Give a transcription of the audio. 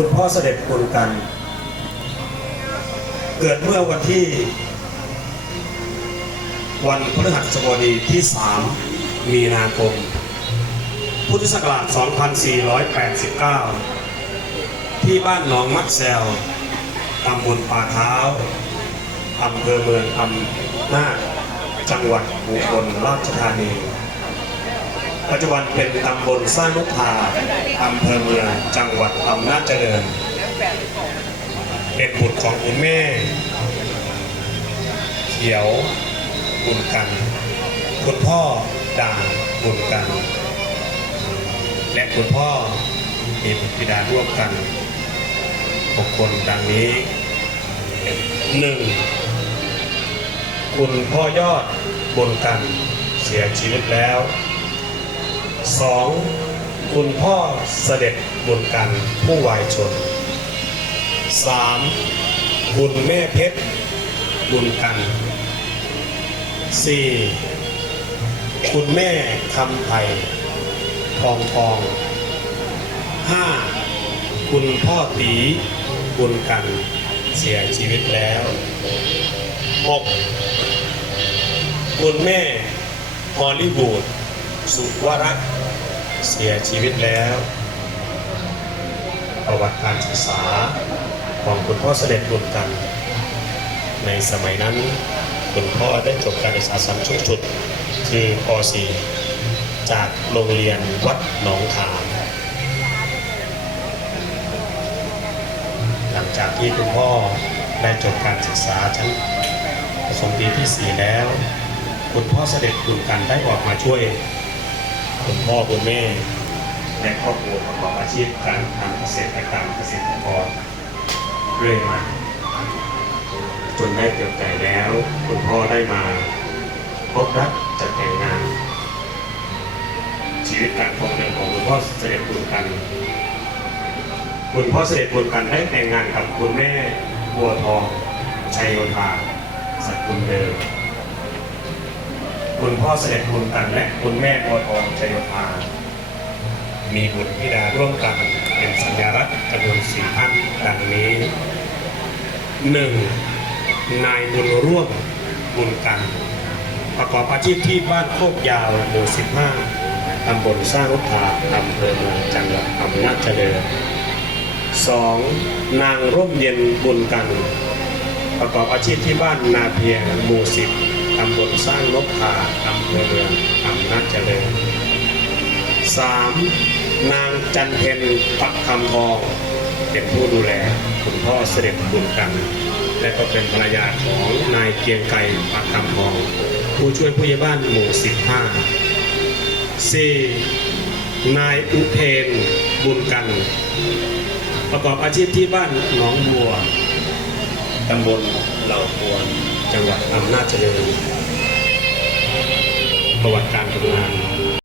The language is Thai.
คุณพ่อเสด็จคุณกัน เกิดเมื่อวันที่ วันพฤหัสบดีที่ 3 มีนาคม พุทธศักราช 2489 ที่บ้านหนองมัดแซวตำบลป่าเท้าอำเภอเมืองอำนาจจังหวัดอุบลราชธานี ปัจจุบันเป็นตำบลสร้างนุภาอำเภอเมืองจังหวัดอำนาจเจริญ เป็นบุตรของคุณแม่ เขียวบุญกัน คุณพ่อด่างบุญกัน และคุณพ่อมีบิดาร่วมกันหกคนดังนี้หนึ่งคุณพ่อยอดบุญกันเสียชีวิตแล้ว สองคุณพ่อเสด็จบุญกันผู้วายชนสามคุณแม่เพชรบุญกันสี่คุณแม่คำไผ่ทองทองห้าคุณพ่อตีบุญกันเสียชีวิตแล้วหกคุณแม่ฮอลลีวูดสุวรักษ์ เสียชีวิตแล้ว ประวัติการศึกษาของคุณพ่อเสด็จบุญกัน ในสมัยนั้นคุณพ่อได้จบการศึกษาสัมชุกชุด คือป .4 จากโรงเรียนวัดหนองขามหลังจากที่คุณพ่อได้จบการศึกษาชั้นประถมปีที่ 4 แล้ว คุณพ่อเสด็จบุญกันได้ออกมาช่วย คุณพ่อคุณแม่และครอบครัวประกอบอาชีพการทำเกษตรกรรมเกษตรกรเรื่อยมาจนได้เติบใหญ่แล้ว คุณพ่อได้มาพบรักจัดแต่งงาน ชีวิตการครองเรือนของคุณพ่อเสด็จบุญกัน คุณพ่อเสด็จบุญกันได้แต่งงานกับคุณแม่บัวทองชัยโยธาสกุลเดิม คุณพ่อเสด็จบุญกันและคุณแม่บัวทองชัยโยธามีบุตรธิดาร่วมกันเป็นสัญลักษณ์จำนวนสี่ท่านดังนี้หนึ่งนายบุญร่วมบุญกัน ประกอบอาชีพที่บ้านโคกยาวหมู่15ตำบลสร้างรุภาอำเภอเมืองจังหวัดอำนาจเจริญสองนางร่มเย็นบุญกัน ประกอบอาชีพที่บ้านนาเพียงหมู่สิบ ตำบลสร้างนกพาอำเภอเมืองอำนาจเจริญสามนางจันเพนปักคำทอง เป็นผู้ดูแลคุณพ่อเสด็จบุญกัน และก็เป็นภรรยาของนายเกียงไกรปักคำทอง ผู้ช่วยผู้ใหญ่บ้านหมู่สิบห้าสี่นายอุเทนบุญกัน ประกอบอาชีพที่บ้านหนองบัวตำบลเหล่าปวน จังหวัดอำนาจเจริญประวัติการทำงาน